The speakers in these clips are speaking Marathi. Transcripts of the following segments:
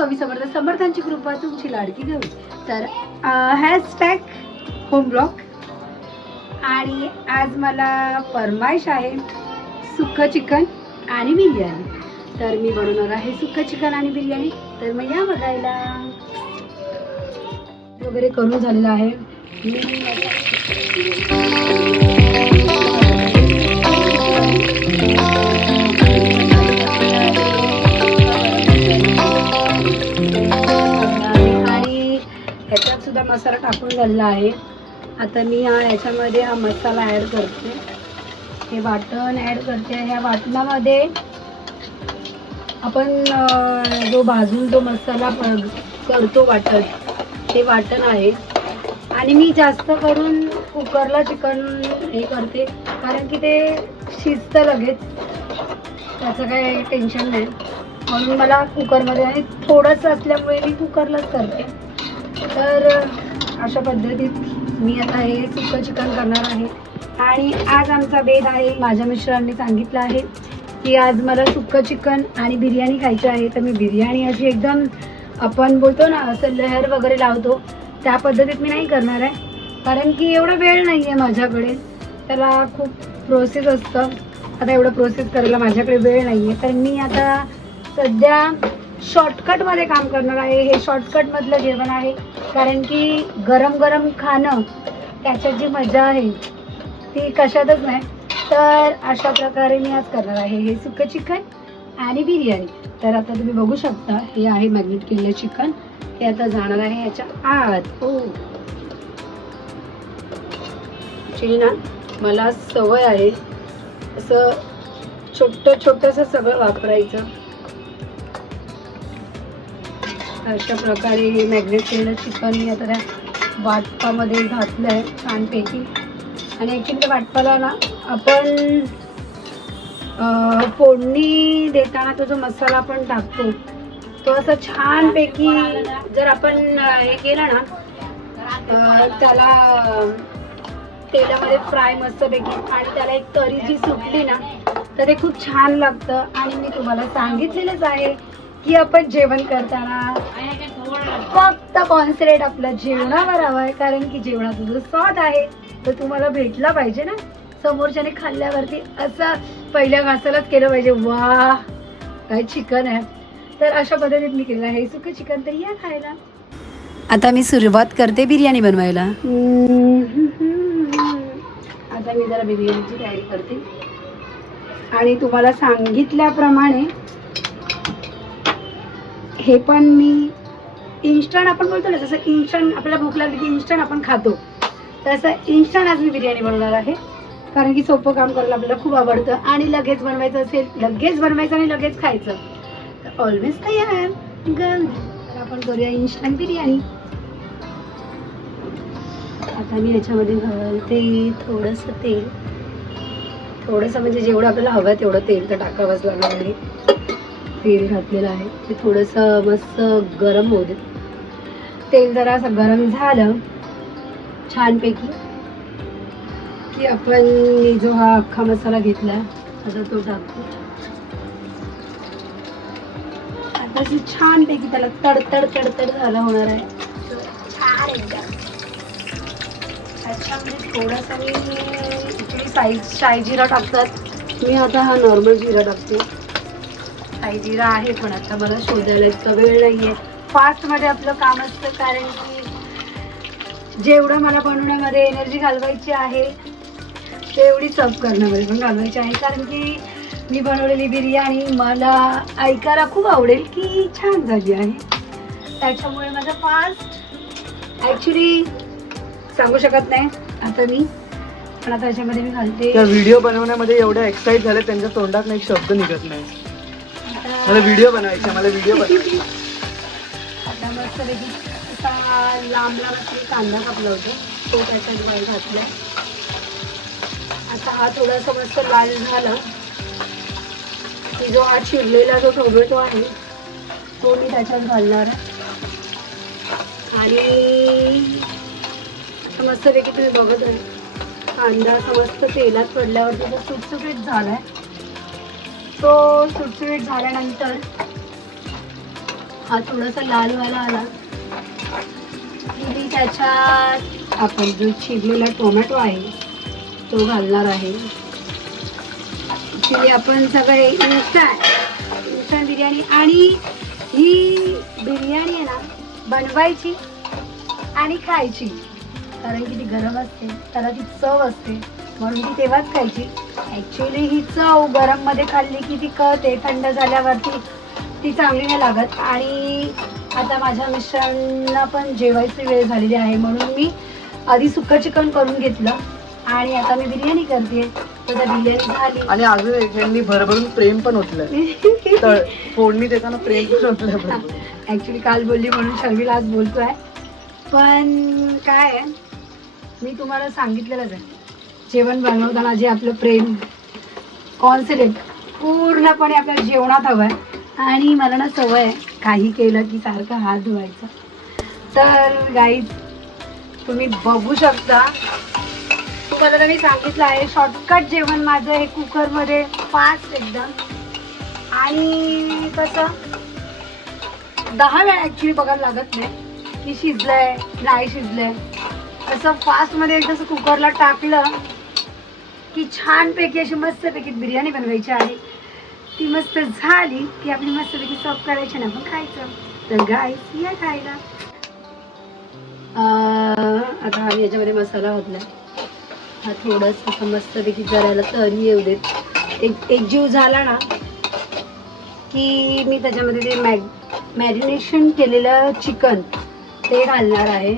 स्वामी समर्थ, समर्थांची कृपा तुमची लाडकी गवी. तर हॅशटॅग होम ब्लॉग. आणि आज मला फरमाईश आहे सुक्कं चिकन आणि बिर्याणी. तर मी बनवणार आहे सुक्कं चिकन आणि बिर्याणी. तर मग या बघायला. वगैरे करून झालेलं आहे. ह्याच्यात सुद्धा मसाला टाकून झालेला आहे. आता मी याच्यामध्ये हा मसाला ॲड करते. हे वाटण ॲड करते. ह्या वाटणामध्ये आपण जो भाजून जो मसाला करतो वाटण, ते वाटण आहे. आणि मी जास्त करून कुकरला चिकन हे करते कारण की ते शिजतं लगेच, त्याचं काही टेन्शन नाही. म्हणून मला कुकरमध्ये आणि थोडंसं असल्यामुळे मी कुकरलाच करते. तर अशा पद्धतीत मी आता हे सुक्कं चिकन करणार आहे. आणि आज आमचा बेत आहे. माझ्या मिस्टरांनी सांगितलं आहे की आज मला सुक्कं चिकन आणि बिर्याणी खायची आहे. तर मी बिर्याणी अशी एकदम आपण बोलतो ना असं लहर वगैरे लावतो त्या पद्धतीत मी नाही करणार आहे. कारण की एवढा वेळ नाही आहे माझ्याकडे, त्याला खूप प्रोसेस असतं. आता एवढं प्रोसेस करायला माझ्याकडे वेळ नाही आहे. तर मी आता सध्या शॉर्टकटमध्ये काम करणार आहे. हे शॉर्टकटमधलं जेवण आहे कारण की गरम गरम खाणं त्याच्यात जी मजा आहे ती कशातच नाही. तर अशा प्रकारे मी आज करणार आहे हे सुक्कं चिकन आणि बिर्याणी. तर आता तुम्ही बघू शकता हे आहे मॅग्नेट केलेलं चिकन. हे आता जाणार आहे याच्या आत. हो ॲक्च्युली ना मला सवय आहे असं छोटंसं सगळं वापरायचं. अशा प्रकारे मॅग्नेट केलेलं चिकन मी आता त्या वाटपामध्ये घातलं आहे छानपैकी. आणि ॲक्च्युली त्या वाटपाला ना आपण फोडणी देताना तो जो मसाला आपण टाकतो तो असं छानपैकी जर आपण हे केलं ना त्याला तेलामध्ये फ्राय मस्तपैकी आणि त्याला एक तरी जी सुटली ना तर ते खूप छान लागतं. आणि मी तुम्हाला सांगितलेलंच आहे की आपण जेवण करताना फक्त कॉन्सन्ट्रेट आपल्या जेवणावर हवं आहे. कारण की जेवणाचा जो स्वाद आहे तो तुम्हाला भेटला पाहिजे ना. समोरच्याने खाल्ल्यावरती असं पहिल्या घासालाच केलं पाहिजे वा काय चिकन आहे. तर अशा पद्धतीत मी केलेलं आहे सुक्कं चिकन. तर या खायला. आता मी सुरुवात करते बिर्याणी बनवायला. आता मी जरा बिर्याणीची तयारी करते. आणि तुम्हाला सांगितल्याप्रमाणे हे पण मी इन्स्टंट आपण बोलतो ना जसं इन्स्टंट आपल्याला भूक लागली की इन्स्टंट आपण खातो तसं इन्स्टंट आज मी बिर्याणी बनवणार आहे. कारण की सोपं काम करायला आपल्याला खूप आवडतं. आणि लगेच बनवायचं असेल लगेच बनवायचं आणि लगेच खायचं तर ऑलवेज तयार. तर आपण करूया इन्स्टंट बिर्याणी. आता मी याच्यामध्ये घालते थोडंसं तेल. थोडंसं म्हणजे जेवढं आपल्याला हवं आहे तेवढं तेल तर टाकावंच लागणार आहे. तेल घातलेलं आहे ते थोडंसं मस्त गरम होऊ दे. तेल जरा असं गरम झालं छानपैकी की आपण जो हा अख्खा मसाला घेतला आता तो टाकतो. आता छानपैकी त्याला तडतड झालं होणार आहे छान एकदम. त्याच्यामध्ये थोडासा मी शाही जिरा टाकतात. मी आता हा नॉर्मल जिरा टाकते. शाही जिरा आहे पण आता मला शोधायला इतका वेळ नाही आहे. फास्टमध्ये आपलं काम असतं कारण की जेवढं मला बनवण्यामध्ये एनर्जी घालवायची आहे तेवढी सर्व करण्यामध्ये पण घालवायची आहे. कारण की मी बनवलेली बिर्याणी मला ऐकायला खूप आवडेल की छान झाली आहे. त्याच्यामुळे माझं फास्ट ॲक्च्युली सांगू शकत नाही आता मी. पण आता याच्यामध्ये मी घालते. त्या व्हिडिओ बनवण्यामध्ये एवढ्या एक्साइट झाले त्यांच्या तोंडात एक शब्द निघत नाही. मला व्हिडिओ बनवायचा आता मस्तपैकी असा लांब कांदा कापला होता तो त्याच्यात बाहेर घातला. आता हा थोडासा मस्त लाल झाला की जो हा चिरलेला जो टोमॅटो आहे तो मी त्याच्यात घालणार आहे. आणि आता मस्तपैकी तुम्ही बघत आहे कांदा असा मस्त तेलात पडल्यावरती तो सुटसुटीत झाला आहे. तो सुटसुटीत झाल्यानंतर हा थोडासा लाल व्हायला आला की मी त्याच्यात आपण जो चिरलेला टोमॅटो आहे तो घालणार आहे. ॲक्च्युली आपण सगळे इंस्टंट बिर्याणी, आणि ही बिर्याणी आहे ना बनवायची आणि खायची, कारण की ती गरम असते, त्याला ती चव असते, म्हणून ती तेव्हाच खायची. ॲक्च्युली ही चव गरममध्ये खाल्ली की ती कळते, थंड झाल्यावरती ती चांगली नाही लागत. आणि आता माझ्या मिस्टरांना पण जेवायची वेळ झालेली आहे, म्हणून मी आधी सुक्कं चिकन करून घेतलं आणि आता मी बिर्याणी करते. तर बिर्याणी झाली आणि अजून यांनी भरभरून प्रेम पण ओतलंय. फोडणी देताना प्रेम पण ओतलंय. ॲक्च्युली काल बोलली म्हणून शर्वीला आज बोलतोय. पण काय आहे, मी तुम्हाला सांगितलेलंच आहे, जेवण बनवताना जे आपलं प्रेम कॉन्सन्ट्रेट पूर्णपणे आपल्या जेवणात हवं आहे. आणि मला ना सवय आहे काही केलं की सारखं हात धुवायचा. तर गाईज तुम्ही बघू शकता, तुम्हाला तर मी सांगितलं आहे शॉर्टकट जेवण माझं हे कुकरमध्ये, फास्ट एकदम. आणि कसं 10 वेळा ॲक्च्युली बघायला लागत नाही की शिजलंय नाही शिजलंय. असं फास्टमध्ये एकदा असं कुकरला टाकलं की छानपैकी अशी मस्तपैकी बिर्याणी बनवायची आणि ती मस्त झाली की आपली मस्तपैकी सर्व करायची ना आपण खायचं. तर गाईस या खायला. आता आम्ही याच्यामध्ये मसाला होतला, हा थोडंसं असं मस्तपैकी जरायला तरी येऊ देत. एक जीव झाला ना की मी त्याच्यामध्ये ते मॅरिनेशन केलेलं चिकन ते घालणार आहे.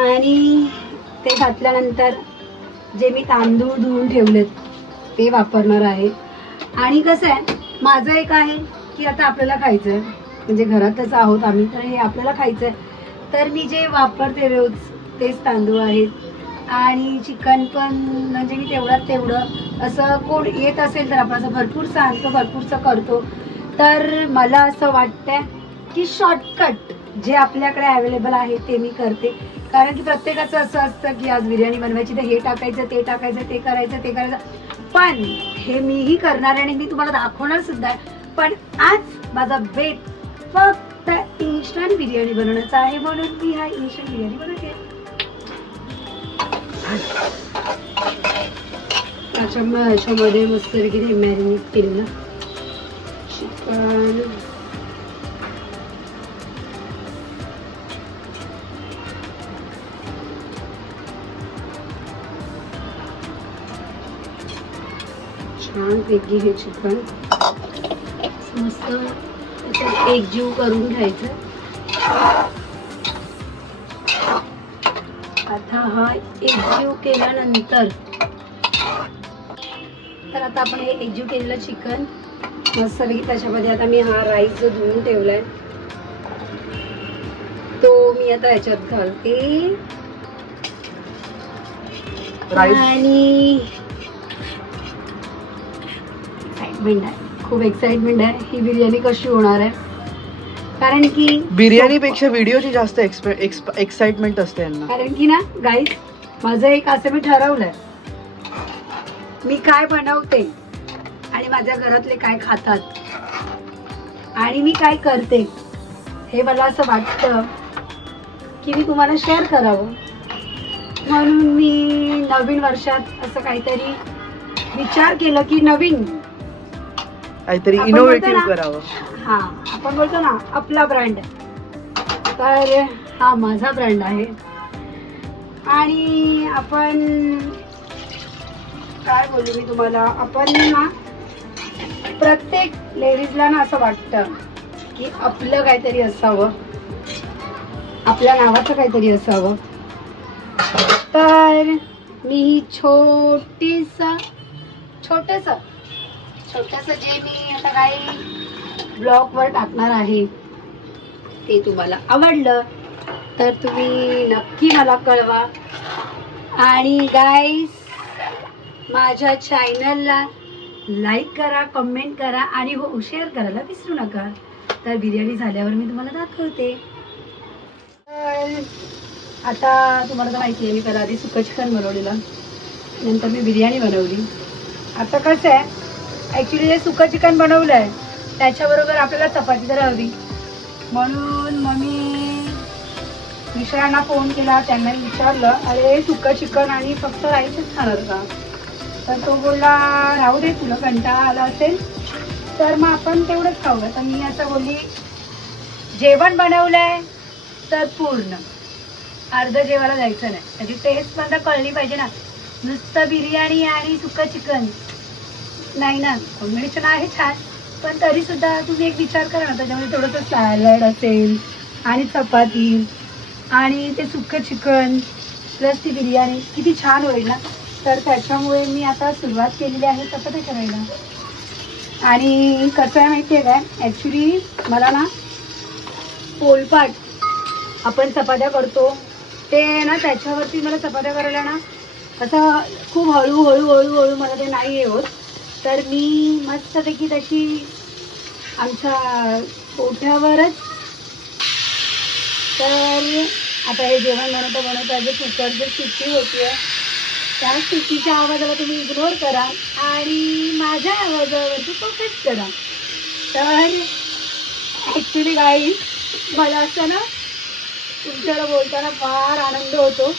आणि ते घातल्यानंतर जे मी तांदूळ धुवून ठेवलेत ते वापरणार आहे. आणि कसं आहे, माझं एक आहे की आता आपल्याला खायचं आहे, म्हणजे घरातच आहोत आम्ही, तर हे आपल्याला खायचं आहे, तर मी जे वापरते रोज तेच तांदूळ आहेत. आणि चिकन पण म्हणजे मी तेवढं असं कोण येत असेल तर आपण असं भरपूरचं आणतो, भरपूरचं करतो. तर मला असं वाटतं की शॉर्टकट जे आपल्याकडे अवेलेबल आहे ते मी करते. कारण की प्रत्येकाचं असं असतं की आज बिर्याणी बनवायची तर हे टाकायचं ते टाकायचं ते करायचं ते करायचं. पण हे मीही करणार आहे आणि मी तुम्हाला दाखवणार सुद्धा आहे. पण आज माझा बेत फक्त इन्स्टंट बिर्याणी बनवण्याचा आहे, म्हणून मी हा इन्स्टंट बिर्याणी बनवते. याच्यामध्ये मस्त वगैरे मॅरिनेट केलेलं चिकन, छानपैकी हे चिकन मस्त त्याच्यात एकजीव करून घ्यायचं. आता हा एकजीव केल्यानंतर तर आता आपण हे एकजीव केलेलं चिकन मस्तपैकी त्याच्यामध्ये आता मी हा राईस जो धुवून ठेवलाय तो मी आता याच्यात घालते. आणि एक्साइटमेंट आहे, खूप एक्साइटमेंट आहे ही बिर्याणी कशी होणार आहे. कारण की बिर्याणीपेक्षा व्हिडिओची जास्त एक्साइटमेंट असते यांना. कारण की ना गाईस, माझं एक असं मी ठरवलंय, मी काय बनवते आणि माझ्या घरातले काय खातात आणि मी काय करते हे मला असं वाटतं की मी तुम्हाला शेअर करावं. म्हणून मी नवीन वर्षात असं काहीतरी विचार केलं की नवीन काहीतरी इनोव्हेटिव्ह करावं. हा, आपण बोलतो ना आपला ब्रँड, तर हा माझा ब्रँड आहे. आणि आपण काय बोलू मी तुम्हाला, आपण ना प्रत्येक लेडीजला ना असं वाटतं की आपलं काहीतरी असावं, आपल्या नावाचं काहीतरी असावं. तर मी ही छोटंसं जे मी आता काही ब्लॉगवर टाकणार आहे ते तुम्हाला आवडलं तर तुम्ही नक्की मला कळवा. आणि गाईस, माझ्या चॅनलला लाईक करा, कमेंट करा आणि हो शेअर करायला विसरू नका. तर बिर्याणी झाल्यावर मी तुम्हाला दाखवते. तर आता तुम्हाला तर माहिती आहे, मी पहिला आधी सुक्कं चिकन बनवलेलं, नंतर मी बिर्याणी बनवली. आता कसं आहे, ॲक्च्युली जे सुक्कं चिकन बनवलं आहे त्याच्याबरोबर आपल्याला चपाती तर हवी. म्हणून मग मी मिस्टरांना फोन केला, त्यांना विचारलं अरे सुक्कं चिकन आणि फक्त राईसच खाणार का? तर तो बोलला राहू दे, तुला कंटाळा आला असेल तर मग आपण तेवढंच खाऊया. तर मी असं बोलली जेवण बनवलंय तर पूर्ण, अर्ध जेवायला जायचं नाही. त्याची टेस्ट पण तर कळली पाहिजे ना. नुसतं बिर्याणी आणि सुक्कं चिकन नाही ना, कॉम्बिनेशन आहे छान, पण तरी सुद्धा तुम्ही एक विचार करा ना, त्याच्यामध्ये थोडंसं सॅलड असेल आणि चपाती आणि ते सुक्कं चिकन प्लस ती बिर्याणी किती छान होईल ना. तर त्याच्यामुळे मी आता सुरुवात केलेली आहे चपात्या करायला. आणि कसं आहे माहिती आहे काय, ॲक्च्युली मला ना पोलपाट आपण चपात्या करतो ते ना, त्याच्यावरती मला चपात्या करायला ना असं खूप हळूहळू मला ते नाही हे होत. तर मी मस्तपैकी त्याची आमच्या पोठ्यावरच, तर आता हे जेवण बनवता जे कुकरची शिट्टी होती आहे त्या शिट्टीच्या आवाजाला तुम्ही इग्नोर करा आणि माझ्या आवाजावरती फोकस करा. तर ॲक्च्युली गाईज मला असं ना तुमच्याला बोलताना फार आनंद होतो,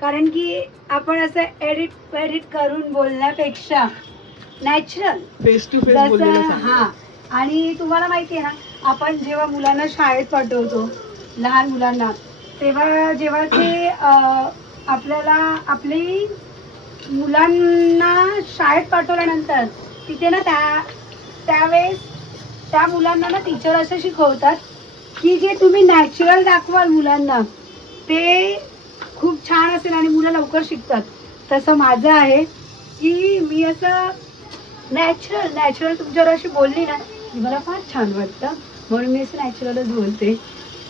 कारण की आपण असं एडिट करून बोलण्यापेक्षा नॅचरल फेस टू फेस बोललेलं हां. आणि तुम्हाला माहिती आहे ना, आपण जेव्हा मुलांना शाळेत पाठवतो, लहान मुलांना, तेव्हा जेव्हा ते आपल्याला आपली मुलांना शाळेत पाठवल्यानंतर तिथे ना त्यावेळेस त्या मुलांना ना टीचर असं शिकवतात की जे तुम्ही नॅचरल दाखवाल मुलांना ते खूप छान असेल आणि मुलं लवकर शिकतात. तसं माझं आहे की मी असं नॅचरल तुमच्यावर अशी बोलली ना की मला फार छान वाटतं, म्हणून मी असं नॅचरलच बोलते.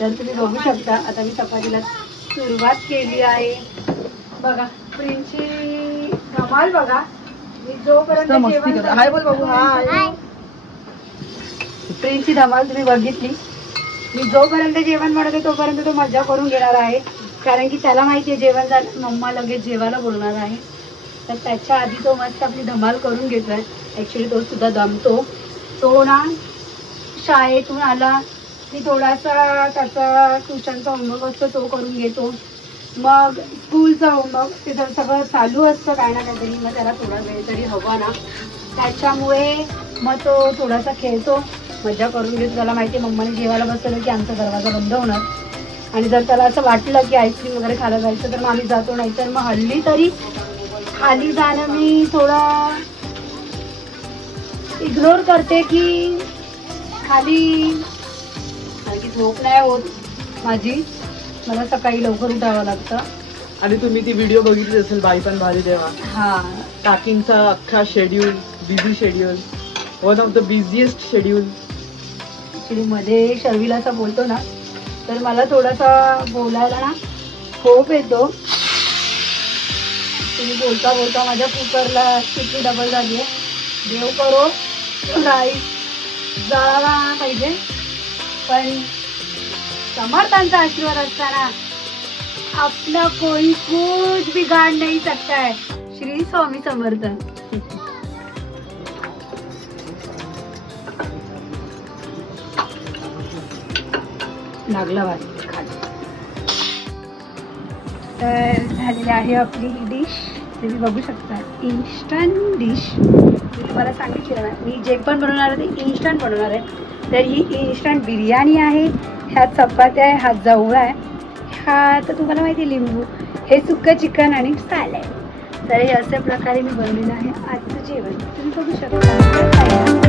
तर तुम्ही बघू शकता आता मी चपातीला सुरुवात केली आहे. बघा प्रिन्सची धमाल बघा. मी जोपर्यंत प्रिन्सची धमाल तुम्ही बघितली. मी जोपर्यंत जेवण बनवते तोपर्यंत तो मजा करून घेणार आहे, कारण की त्याला माहिती आहे जेवण झालं मम्मा लगेच जेवायला बोलणार आहे. तर त्याच्या आधी तो मस्त आपली धमाल करून घेतोय. ॲक्च्युली तो सुद्धा दमतो. तो ना शाळेतून आला की थोडासा त्याचा ट्युशनचा होमवर्क असतो तो करून घेतो, मग स्कूलचं होमवर्क ते तर सगळं चालू असतं काय ना काहीतरी. मग त्याला थोडा वेळ तरी हवा ना, त्याच्यामुळे मग तो थोडासा खेळतो, मजा करून घेतो. त्याला माहिती आहे मम्माने जेवायला बसवलं की आमचा दरवाजा बंद होणार, आणि जर त्याला असं वाटलं की आईस्क्रीम वगैरे खायला जायचं तर मग आम्ही जातो. नाही तर मग हल्ली तरी खाली जाणं मी थोडं इग्नोर करते की खाली झोप नाही होत माझी, मला सकाळी लवकर उठावं लागतं. आणि तुम्ही ती व्हिडिओ बघितली असेल बाई पण भारी तेव्हा, हा काकींचा अख्खा schedule, busy schedule, one of the busiest schedule. Actually मध्ये शर्वीला असं बोलतो ना तर मला थोडासा बोलायला ना होप येतो. तुम्ही बोलता बोलता माझ्या कुकरला शिट्टी डबल झाली आहे. देव करो राईस जळाला पाहिजे, पण समर्थांचा आशीर्वाद असताना आपला कोई कुछ बिगाड़ नहीं सकता है. श्री स्वामी समर्थ. लागला वाजता खाली. तर झालेली आहे आपली ही डिश. तुम्ही बघू शकता इन्स्टंट डिश. मी तुम्हाला सांगितलं ना मी जे पण बनवणार आहे ते इन्स्टंट बनवणार आहे. तर ही इन्स्टंट बिर्याणी आहे, ह्या चपात्या आहे, हा जवळा आहे, हा तर तुम्हाला माहिती आहे लिंबू, हे सुक्कं चिकन आणि सॅलड. तर हे अशा प्रकारे मी बनवलेलं आहे आजचं जेवण. तुम्ही बघू शकता.